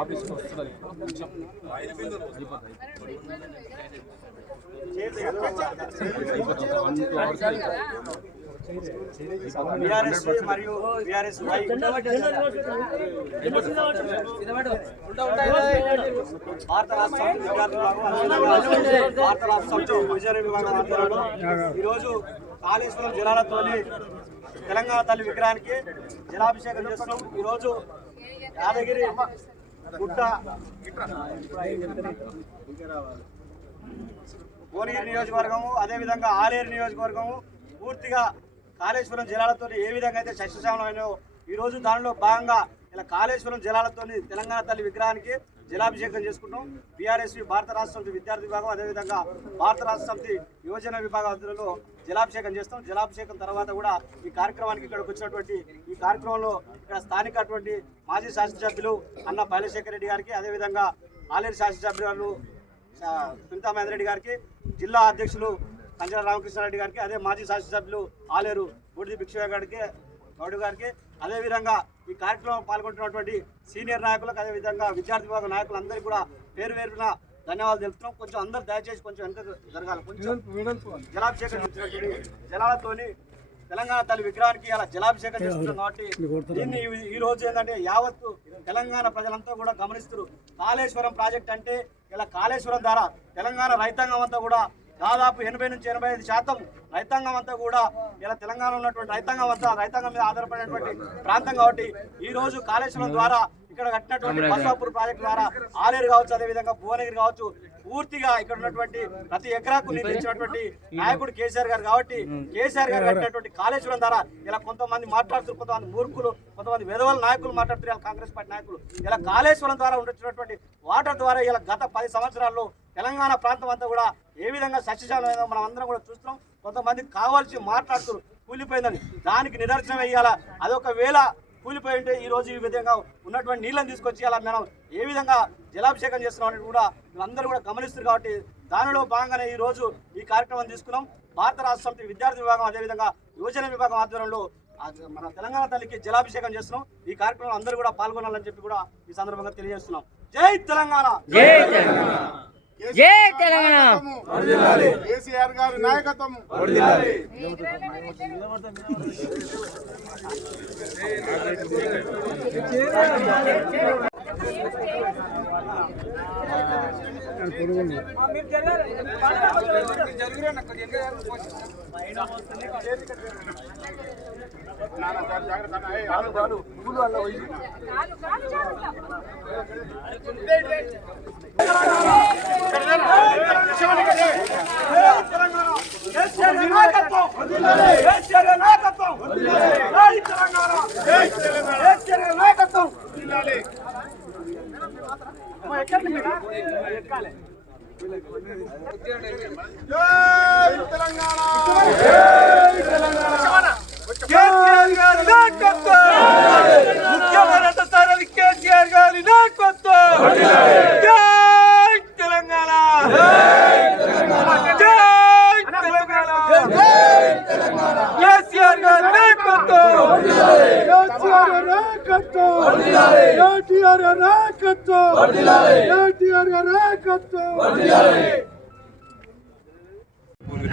ఆఫీస్కి వస్తున్నది బీఆర్ఎస్ మరియు బీఆర్ఎస్ భారత రాష్ట్ర సమితి విజయ విభాగం ఆధ్వర్యంలో ఈరోజు కాళేశ్వరం జలాలతో తెలంగాణ తల్లి విగ్రహానికి జలాభిషేకం చేస్తున్నాం. ఈరోజు యాదగిరి గుట్ట భువనగిరి నియోజకవర్గము, అదేవిధంగా ఆలేరు నియోజకవర్గము పూర్తిగా కాళేశ్వరం జలాలతో ఏ విధంగా అయితే సస్యశ్యామలమైనో ఈరోజు దానిలో భాగంగా ఇలా కాళేశ్వరం జలాలతో తెలంగాణ తల్లి విగ్రహానికి జలాభిషేకం చేసుకుంటాం. బీఆర్ఎస్వి భారత రాష్ట్ర సమితి విద్యార్థి విభాగం, అదేవిధంగా భారత రాష్ట్ర సమితి యువజన విభాగం ఆధ్వర్యంలో జలాభిషేకం చేస్తాం. జలాభిషేకం తర్వాత కూడా ఈ కార్యక్రమానికి ఇక్కడికి వచ్చినటువంటి ఈ కార్యక్రమంలో ఇక్కడ స్థానిక మాజీ శాసనసభ్యులు అన్న పైలశేఖర్ రెడ్డి గారికి, అదేవిధంగా ఆలేరు శాసనసభ్యులు పింతా మహేందర్ రెడ్డి గారికి, జిల్లా అధ్యక్షులు కంచెల రామకృష్ణారెడ్డి గారికి, అదే మాజీ శాసనసభ్యులు ఆలేరు బూడిది భిక్షయ్య గౌడ్ గారికి, అదేవిధంగా ఈ కార్యక్రమం పాల్గొంటున్నటువంటి సీనియర్ నాయకులకు, అదేవిధంగా విద్యార్థి విభాగ నాయకులందరికీ కూడా పేరు పేరున ధన్యవాదాలు తెలుపుతున్నాం. కొంచెం అందరూ దయచేసి కొంచెం వెనక జరగాలి. కొంచెం జలాభిషేకం చేసినటువంటి జలాలతోని తెలంగాణ తల్లి విగ్రహానికి అలా జలాభిషేకం చేస్తున్నాం. కాబట్టి దీన్ని ఈ రోజు ఏంటంటే యావత్తు తెలంగాణ ప్రజలంతా కూడా గమనిస్తారు. కాళేశ్వరం ప్రాజెక్ట్ అంటే ఇలా కాళేశ్వరం ద్వారా తెలంగాణ రైతాంగం అంతా కూడా దాదాపు 80 నుంచి 85% రైతాంగం అంతా కూడా ఇలా తెలంగాణలో ఉన్నటువంటి రైతాంగం మీద ఆధారపడినటువంటి ప్రాంతం. కాబట్టి ఈ రోజు కాళేశ్వరం ద్వారా ఇక్కడ కట్టినటువంటి బసాపూర్ ప్రాజెక్టు ద్వారా ఆలేరు కావచ్చు, అదేవిధంగా భువనగిరి కావచ్చు, పూర్తిగా ఇక్కడ ఉన్నటువంటి ప్రతి ఎకరాకు నిర్మించినటువంటి నాయకుడు కేసీఆర్ గారు. కాబట్టి కేసీఆర్ గారు కట్టినటువంటి కాళేశ్వరం ద్వారా ఇలా కొంతమంది మాట్లాడుతున్నారు, కొంతమంది మూర్ఖులు, కొంతమంది విధవల నాయకులు మాట్లాడుతున్నారు, కాంగ్రెస్ పార్టీ నాయకులు. ఇలా కాళేశ్వరం ద్వారా ఉండొచ్చినటువంటి వాటర్ ద్వారా ఇలా గత 10 సంవత్సరాల్లో తెలంగాణ ప్రాంతం అంతా కూడా ఏ విధంగా సస్యశాలమైందో మనం అందరం కూడా చూస్తున్నాం. కొంతమంది కావాల్సి మాట్లాడుతున్నారు కూలిపోయిందని, దానికి నిదర్శనం వేయాలా. అదొక వేళ కూలిపోయి ఉంటే ఈ రోజు ఈ విధంగా ఉన్నటువంటి నీళ్ళని తీసుకొచ్చి అలా మనం ఏ విధంగా జలాభిషేకం చేస్తున్నాం అనేది కూడా వీళ్ళందరూ కూడా గమనిస్తారు. కాబట్టి దానిలో భాగంగానే ఈ రోజు ఈ కార్యక్రమం తీసుకున్నాం. భారత రాష్ట్ర సమితి విద్యార్థి విభాగం, అదేవిధంగా యువజన విభాగం ఆధ్వర్యంలో మన తెలంగాణ తల్లికి జలాభిషేకం చేస్తున్నాం. ఈ కార్యక్రమం అందరూ కూడా పాల్గొనాలని చెప్పి కూడా ఈ సందర్భంగా తెలియజేస్తున్నాం. జై తెలంగాణ, జై తెలంగాణ, జై తెలంగాణ. కేసీఆర్ గారి నాయకత్వం.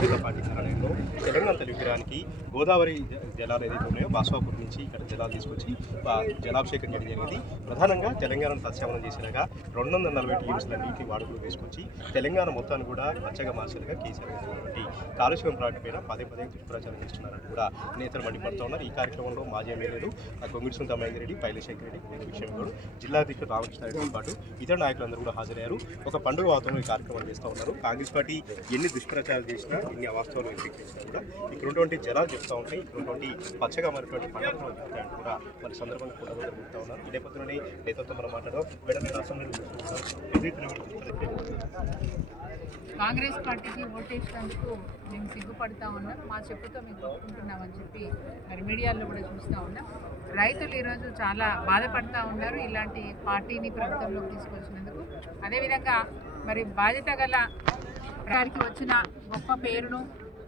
జిల్లా పార్టీ కార్యాలయంలో తెలంగాణ తల్లి విగ్రహానికి గోదావరి జలాలు ఏదైతే ఉన్నాయో బాస్వాపూర్ నుంచి ఇక్కడ జలాలు తీసుకొచ్చి జలాభిషేకం చేయడం జరిగింది. ప్రధానంగా తెలంగాణను సస్యమనం చేసినాక 240 టీఎంసీల నీటి వాడుకలు తీసుకొచ్చి తెలంగాణ మొత్తాన్ని కూడా పచ్చగా మార్చారుగా కేసీఆర్ చేసినటువంటి కాళేశ్వరం ప్రాజెక్టు పైన పదే దుష్ప్రచారం చేస్తున్నారని కూడా నేతలు మండిపడుతూ ఉన్నారు. ఈ కార్యక్రమంలో మాజీ ఎమ్మెల్యేలు కొంగిడి పింతా మహేందర్ రెడ్డి, పైలశేఖర్ రెడ్డి, విషయంలో జిల్లా అధ్యక్షుడు రామకృష్ణారెడ్డితో పాటు ఇతర నాయకులందరూ కూడా హాజరయ్యారు. ఒక పండుగ వాతావరణం ఈ కార్యక్రమం చేస్తూ ఉన్నారు. కాంగ్రెస్ పార్టీ ఎన్ని దుష్ప్రచారాలు చేసినా, ఎన్ని అవాస్తవాలు వెంకటేసినా కూడా ఇక్కడ ఉన్నటువంటి జలాలు చెప్తూ ఉంటాయి, ఇక్కడ ఉన్నటువంటి పచ్చగా మారినటువంటి పండుగలు చెప్తాయంటూ కూడా మరి సందర్భంగా కూడా జరుగుతూ ఉన్నారు. ఈ నేపథ్యంలోనే నేతలతో మనం మాట్లాడడం కాంగ్రెస్ పార్టీకి ఓటేసినందుకు మేము సిగ్గుపడతా ఉన్నాం, మా చెప్పుతో మేము కొట్టుకుంటున్నామని చెప్పి మరి మీడియాలో కూడా చూస్తూ ఉన్నాం. రైతులు ఈరోజు చాలా బాధపడతా ఉన్నారు ఇలాంటి పార్టీని ప్రభుత్వంలోకి తీసుకొచ్చినందుకు. అదేవిధంగా మరి బాధ్యత గల వారికి వచ్చిన గొప్ప పేరును,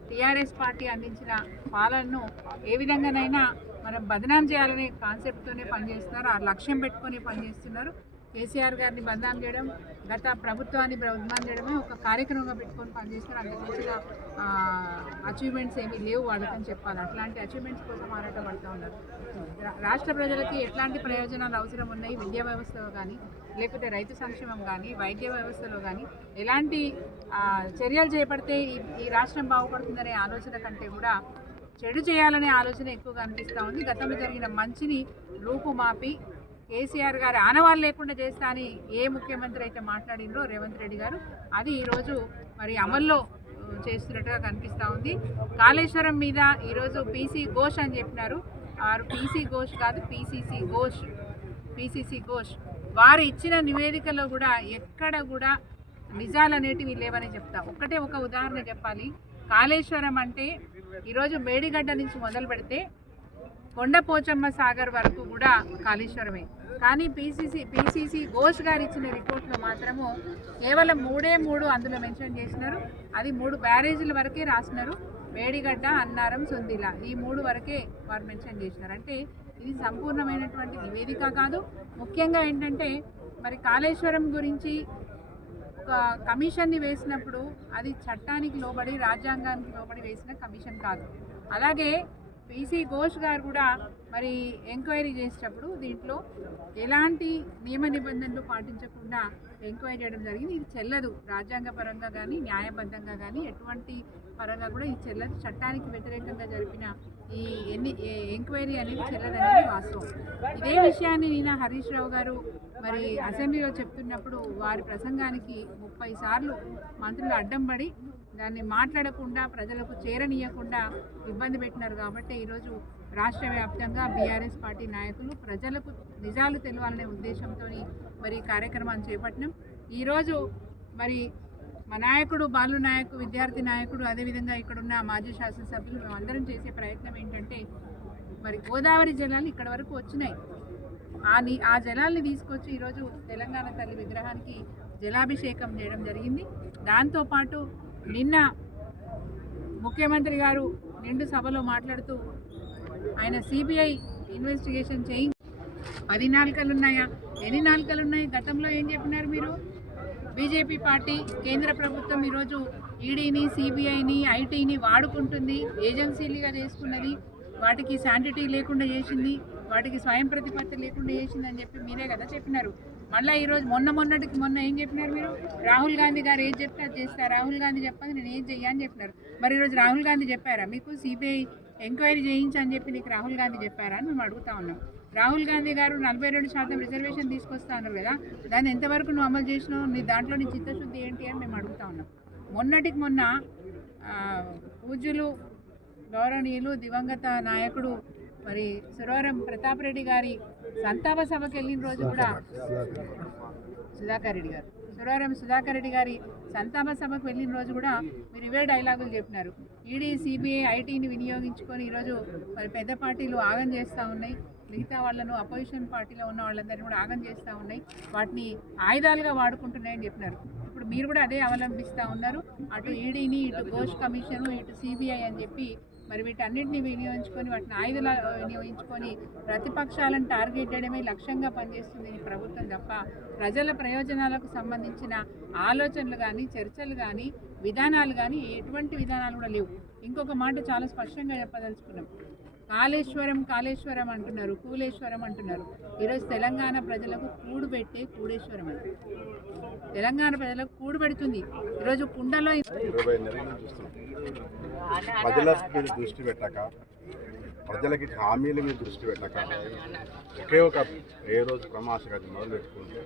టీఆర్ఎస్ పార్టీ అందించిన పాలనను ఏ విధంగానైనా మనం బదనాం చేయాలనే కాన్సెప్ట్తోనే పనిచేస్తున్నారు, ఆ లక్ష్యం పెట్టుకొని పనిచేస్తున్నారు. కేసీఆర్ గారిని బదనాం చేయడం, గత ప్రభుత్వాన్ని బదనాం చేయడమే ఒక కార్యక్రమంగా పెట్టుకొని పనిచేస్తున్నారు. అంతకు మించిన అచీవ్మెంట్స్ ఏమీ లేవు వాళ్ళకని చెప్పాలి. అట్లాంటి అచీవ్మెంట్స్ కోసం ఆరాటపడుతూ ఉన్నారు. రాష్ట్ర ప్రజలకి ఎట్లాంటి ప్రయోజనాలు అవసరం ఉన్నాయి, విద్యా వ్యవస్థలో కానీ, లేకపోతే రైతు సంక్షేమం కానీ, వైద్య వ్యవస్థలో కానీ ఎలాంటి చర్యలు చేపడితే ఈ రాష్ట్రం బాగుపడుతుందనే ఆలోచన కంటే కూడా చెడు చేయాలనే ఆలోచన ఎక్కువగా అనిపిస్తూ ఉంది. గతంలో జరిగిన మంచిని రూపుమాపి కేసీఆర్ గారు ఆనవాళ్ళు లేకుండా చేస్తా అని ఏ ముఖ్యమంత్రి అయితే మాట్లాడిండ్రో రేవంత్ రెడ్డి గారు, అది ఈరోజు మరి అమల్లో చేస్తున్నట్టుగా కనిపిస్తూ ఉంది. కాళేశ్వరం మీద ఈరోజు పీసీ ఘోష్ అని చెప్పినారు. వారు పీసీ ఘోష్ కాదు, పీసీసీ ఘోష్. వారు ఇచ్చిన నివేదికలో కూడా ఎక్కడ కూడా నిజాలు అనేటివి లేవని చెప్తా. ఒక్కటే ఒక ఉదాహరణ చెప్పాలి. కాళేశ్వరం అంటే ఈరోజు మేడిగడ్డ నుంచి మొదలు పెడితే కొండపోచమ్మ సాగర్ వరకు కూడా కాళేశ్వరమే. కానీ పీసీసీ ఘోష్ గారు ఇచ్చిన రిపోర్ట్లో మాత్రము కేవలం 3 అందులో మెన్షన్ చేసినారు. అది 3 బ్యారేజీల వరకే రాసినారు. మేడిగడ్డ, అన్నారం, సుందిల ఈ 3 వరకే వారు మెన్షన్ చేసినారు. అంటే ఇది సంపూర్ణమైనటువంటి నివేదిక కాదు. ముఖ్యంగా ఏంటంటే మరి కాళేశ్వరం గురించి ఒక కమిషన్ని వేసినప్పుడు అది చట్టానికి లోబడి, రాజ్యాంగానికి లోబడి వేసిన కమిషన్ కాదు. అలాగే పీసీ ఘోష్ గారు కూడా మరి ఎంక్వైరీ చేసేటప్పుడు దీంట్లో ఎలాంటి నియమ నిబంధనలు పాటించకుండా ఎంక్వైరీ చేయడం జరిగింది. ఇది చెల్లదు, రాజ్యాంగ పరంగా కానీ, న్యాయబద్ధంగా కానీ ఎటువంటి పరంగా కూడా ఇది చెల్లదు. చట్టానికి వ్యతిరేకంగా జరిపిన ఈ ఎంక్వైరీ అనేది చెల్లదనేది వాస్తవం. ఇదే విషయాన్ని నిన్న హరీష్ రావు గారు మరి అసెంబ్లీలో చెప్తున్నప్పుడు వారి ప్రసంగానికి 30 సార్లు మంత్రులు అడ్డం పడి దాన్ని మాట్లాడకుండా, ప్రజలకు చేరనీయకుండా ఇబ్బంది పెట్టినారు. కాబట్టి ఈరోజు రాష్ట్ర వ్యాప్తంగా బీఆర్ఎస్ పార్టీ నాయకులు ప్రజలకు నిజాలు తెలవాలనే ఉద్దేశంతో మరి కార్యక్రమాన్ని చేపట్టినాం. ఈరోజు మరి మా నాయకుడు, బాలు నాయకు, విద్యార్థి నాయకుడు, అదేవిధంగా ఇక్కడున్న మాజీ శాసనసభ్యులు మేమందరం చేసే ప్రయత్నం ఏంటంటే మరి గోదావరి జలాలు ఇక్కడ వరకు వచ్చినాయి. ఆ జలాల్ని తీసుకొచ్చి ఈరోజు తెలంగాణ తల్లి విగ్రహానికి జలాభిషేకం చేయడం జరిగింది. దాంతోపాటు నిన్న ముఖ్యమంత్రి గారు నిండు సభలో మాట్లాడుతూ ఆయన సిబిఐ ఇన్వెస్టిగేషన్ చేయి. 10 నాలుకలు ఉన్నాయా, ఎన్ని నాలుకలు ఉన్నాయి? గతంలో ఏం చెప్పినారు మీరు? బీజేపీ పార్టీ, కేంద్ర ప్రభుత్వం ఈరోజు ఈడీని, సిబిఐని, ఐటీని వాడుకుంటుంది, ఏజెన్సీలుగా చేసుకున్నది, వాటికి శాంటిటీ లేకుండా చేసింది, వాటికి స్వయం ప్రతిపత్తి లేకుండా చేసింది అని చెప్పి మీరే కదా చెప్పినారు. మళ్ళీ ఈరోజు మొన్నటికి ఏం చెప్పినారు మీరు? రాహుల్ గాంధీ గారు ఏం చెప్తే అది చేస్తారు, రాహుల్ గాంధీ చెప్పని నేను ఏం చెయ్యని చెప్పినారు. మరి ఈరోజు రాహుల్ గాంధీ చెప్పారా మీకు సిబిఐ ఎంక్వైరీ చేయించని చెప్పి నీకు రాహుల్ గాంధీ చెప్పారా అని మేము అడుగుతా ఉన్నాం. రాహుల్ గాంధీ గారు 42% రిజర్వేషన్ తీసుకొస్తా అన్నారు కదా, దాన్ని ఎంతవరకు నువ్వు అమలు చేసినావు? నీ దాంట్లో నీ చిత్తశుద్ధి ఏంటి అని మేము అడుగుతా ఉన్నాం. మొన్న పూజ్యులు గౌరవనీయులు దివంగత నాయకుడు మరి సురవరం ప్రతాప్ రెడ్డి గారి సంతాప సభకు వెళ్ళిన రోజు కూడా సురవరం సుధాకర్ రెడ్డి గారి సంతాప సభకు వెళ్ళిన రోజు కూడా మీరు ఇవే డైలాగులు చెప్పినారు. ఈడీ, సిబిఐ, ఐటీని వినియోగించుకొని ఈరోజు మరి పెద్ద పార్టీలు ఆగం చేస్తూ ఉన్నాయి, మిగతా వాళ్ళను అపోజిషన్ పార్టీలో ఉన్న వాళ్ళందరినీ కూడా ఆగం చేస్తూ ఉన్నాయి, వాటిని ఆయుధాలుగా వాడుకుంటున్నాయని చెప్పినారు. ఇప్పుడు మీరు కూడా అదే అవలంబిస్తూ ఉన్నారు. అటు ఈడీని, ఇటు ఘోష్ కమిషను, ఇటు సిబిఐ అని చెప్పి మరి వీటన్నిటిని వినియోగించుకొని, వాటిని ఆయుధాలు వినియోగించుకొని ప్రతిపక్షాలను టార్గెట్ చేయడమే లక్ష్యంగా పనిచేస్తుంది ఈ ప్రభుత్వం తప్ప ప్రజల ప్రయోజనాలకు సంబంధించిన ఆలోచనలు కానీ, చర్చలు కానీ, విధానాలు కానీ ఎటువంటి విధానాలు కూడా లేవు. ఇంకొక మాట చాలా స్పష్టంగా చెప్పదలుచుకున్నాం. కాళేశ్వరం అంటున్నారు, కూలేశ్వరం అంటున్నారు. ఈరోజు తెలంగాణ ప్రజలకు కూడుబెట్టే కూడేశ్వరం అని తెలంగాణ ప్రజలకు కూడుబెడుతుంది. ఈరోజు కుండలో 20 నెలల నుంచి ప్రజల మీద దృష్టి పెట్టక, ప్రజలకి హామీల మీద దృష్టి పెట్టక, ఒకే ఒక ఏ రోజు ప్రమాసగా మొదలు పెట్టుకుంటే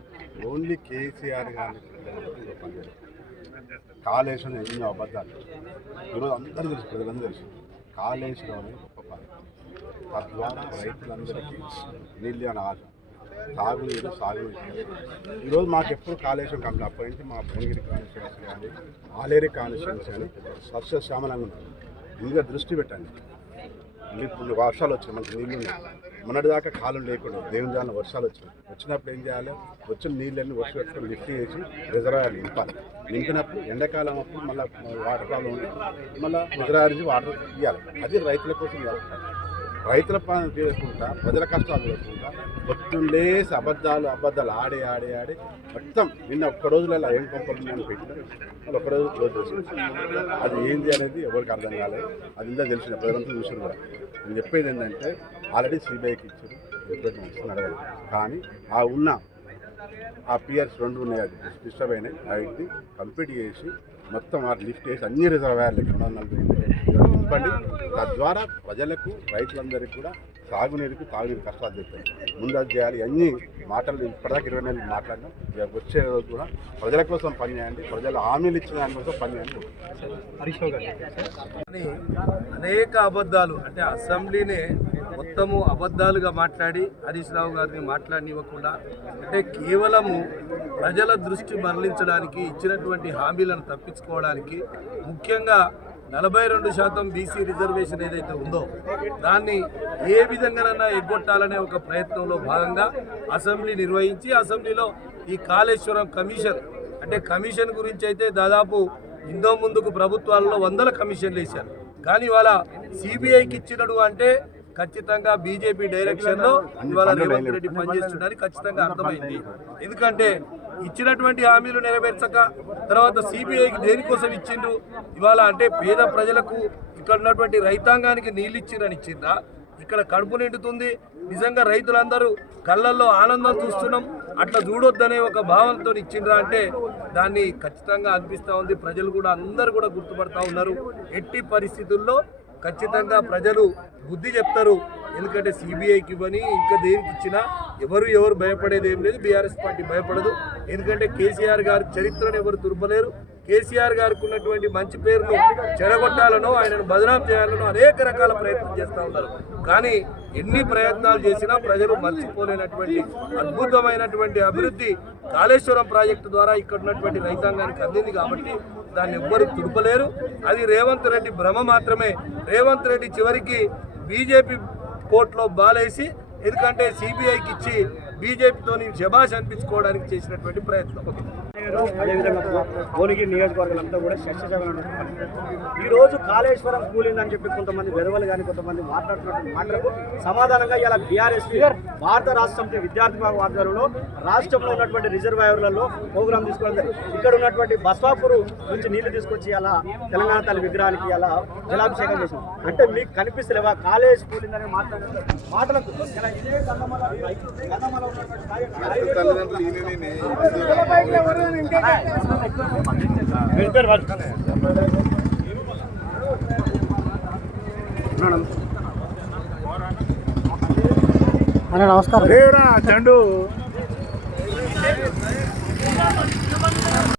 ఓన్లీ కేసీఆర్ గారిని పనిచేస్తారు. కాళేశ్వరం ఎన్నో అబద్ధాలు ఈరోజు అందరూ తెలుసు, ప్రజలందరూ తెలుసు. కాళేశ్వరం అనేది గొప్ప పని, తద్వారా రైతులందరికీ నీళ్ళు అని ఆశ. తాగునీరు సాగునీరు. ఈరోజు మాకు ఎప్పుడు కాళేశ్వరం కంపెనీ అప్పటి నుంచి మా భువనగిరి కాన్స్టిట్యూన్సీ కానీ ఆలేరు కాన్స్టిట్యూన్సీ కానీ సస్యశ్యామలంగా ఉంటుంది. ఇంకా దృష్టి పెట్టండి. ఇప్పుడు వర్షాలు వచ్చాయి, మనకి నీళ్ళు ఉన్నాయి. మొన్నటిదాకా కాలం లేకుండా దేవుని జాల వర్షాలు వచ్చినప్పుడు ఏం చేయాలి? వచ్చిన నీళ్ళన్నీ వర్షం పెట్టుకొని లిఫ్ట్ చేసి రిజర్వాయర్ నింపాలి. నింపినప్పుడు ఎండాకాలం అప్పుడు మళ్ళీ వాటర్ ప్రాబ్లం ఉంటే మళ్ళీ రిజర్వాయర్ నుంచి వాటర్ ఇవ్వాలి. అది రైతుల కోసం ఇవ్వాలి. రైతుల పని చేసుకుంటా, ప్రజల కష్టాలు చేసుకుంటా, పొద్దున్నేసి అబద్ధాలు ఆడి మొత్తం నిన్న ఒక్క రోజులలో ఏం పంపలు పెట్టిన వాళ్ళు ఒక్కరోజు క్లోజ్ చేసి అది ఏంది అనేది ఎవరికి అర్థం కాలేదు. అది ఇందా తెలిసిన ప్రజలంతా చూసారు కూడా. నేను చెప్పేది ఏంటంటే ఆల్రెడీ సిబిఐకి ఇచ్చారు, నడవదు. కానీ ఆ పియర్స్ 2 ఉన్నాయి, అది డిస్టర్బ్ అయినాయి. వాటిని కంప్లీట్ చేసి మొత్తం వాటి లిఫ్ట్ చేసి అన్ని రిజర్వాయర్లు 240 నింపండి. తద్వారా ప్రజలకు రైతులందరికీ కూడా సాగునీరుకి తాగునీరు కష్టాలు చెప్తాయి. ముందు అది చేయాలి. అన్ని మాటలు ఇప్పటిదాకా 20 నెలలు మాట్లాడినాం. వచ్చే రోజు కూడా ప్రజల కోసం పనిచేయండి, ప్రజలు హామీలు ఇచ్చిన దానికోసం పనిచేయండి. హరీష్ రావు గారు అని అనేక అబద్ధాలు, అంటే అసెంబ్లీనే మొత్తము అబద్ధాలుగా మాట్లాడి హరీష్ రావు గారిని మాట్లాడనివ్వకుండా, అంటే కేవలము ప్రజల దృష్టి మరలించడానికి, ఇచ్చినటువంటి హామీలను తప్పించుకోవడానికి, ముఖ్యంగా 42% బీసీ రిజర్వేషన్ ఏదైతే ఉందో దాన్ని ఏ విధంగానైనా ఎగ్గొట్టాలనే ఒక ప్రయత్నంలో భాగంగా అసెంబ్లీ నిర్వహించి, అసెంబ్లీలో ఈ కాళేశ్వరం కమిషన్, అంటే కమిషన్ గురించి అయితే దాదాపు ఇందో ముందుకు ప్రభుత్వాల్లో 100 కమిషన్లు వేశారు. కానీ ఇవాళ సిబిఐకి ఇచ్చినడు అంటే ఖచ్చితంగా బీజేపీ డైరెక్షన్లో ఇవాళ రేవంత్ రెడ్డి పనిచేస్తున్నారని ఖచ్చితంగా అర్థమైంది. ఎందుకంటే ఇచ్చినటువంటి హామీలు నెరవేర్చక తర్వాత సిబిఐకి దేనికోసం ఇచ్చిండ్రు? ఇవాళ అంటే పేద ప్రజలకు, ఇక్కడ ఉన్నటువంటి రైతాంగానికి నీళ్ళు ఇచ్చిండ్రా? ఇక్కడ కడుపు నిండుతుంది. నిజంగా రైతులందరూ కళ్ళల్లో ఆనందం చూస్తున్నాం, అట్లా చూడొద్దనే ఒక భావనతో ఇచ్చిండ్రా అంటే దాన్ని ఖచ్చితంగా అనిపిస్తూ ఉంది. ప్రజలు కూడా అందరూ కూడా గుర్తుపడతా ఉన్నారు. ఎట్టి పరిస్థితుల్లో ఖచ్చితంగా ప్రజలు బుద్ధి చెప్తారు. ఎందుకంటే సిబిఐకి ఇవ్వని ఇంకా దేనికి ఇచ్చినా ఎవరు భయపడేది ఏం లేదు. బీఆర్ఎస్ పార్టీ భయపడదు. ఎందుకంటే కేసీఆర్ గారి చరిత్రను ఎవరు తురపలేరు. కేసీఆర్ గారికి ఉన్నటువంటి మంచి పేరును చెడగొట్టాలనో, ఆయనను బదనాం చేయాలనో అనేక రకాల ప్రయత్నం చేస్తూ ఉన్నారు. కానీ ఎన్ని ప్రయత్నాలు చేసినా ప్రజలు మర్చిపోలేనటువంటి అద్భుతమైనటువంటి అభివృద్ధి కాళేశ్వరం ప్రాజెక్టు ద్వారా ఇక్కడ ఉన్నటువంటి రైతాంగానికి అందింది. కాబట్టి దాన్ని ఎవ్వరు తుడపలేరు. అది రేవంత్ రెడ్డి భ్రమ మాత్రమే. రేవంత్ రెడ్డి చివరికి బీజేపీ కోర్టులో బాలేసి, ఎందుకంటే సిబిఐకి ఇచ్చి బీజేపీతో శభాష్ అనిపించుకోవడానికి చేసినటువంటి ప్రయత్నం. అదేవిధంగా భువనగిరి నియోజకవర్గాలంతా కూడా చర్చ. ఈరోజు కాళేశ్వరం కూలిందని చెప్పి కొంతమంది వెధవలు కానీ కొంతమంది మాట్లాడుతున్నటువంటి మాటలకు సమాధానంగా ఇలా బీఆర్ఎస్ భారత రాష్ట్ర సమితి విద్యార్థి విభాగం ఆధ్వర్యంలో రాష్ట్రంలో ఉన్నటువంటి రిజర్వాయర్లలో ప్రోగ్రాం తీసుకోవడం, ఇక్కడ ఉన్నటువంటి బస్వాపూర్ నుంచి నీళ్లు తీసుకొచ్చి అలా తెలంగాణ తల్లి విగ్రహానికి అలా జలాభిషేకం చేసాం. అంటే మీకు కనిపిస్తలేవా కాలేజ్ కూలిందని మాటలకు నమస్కారం.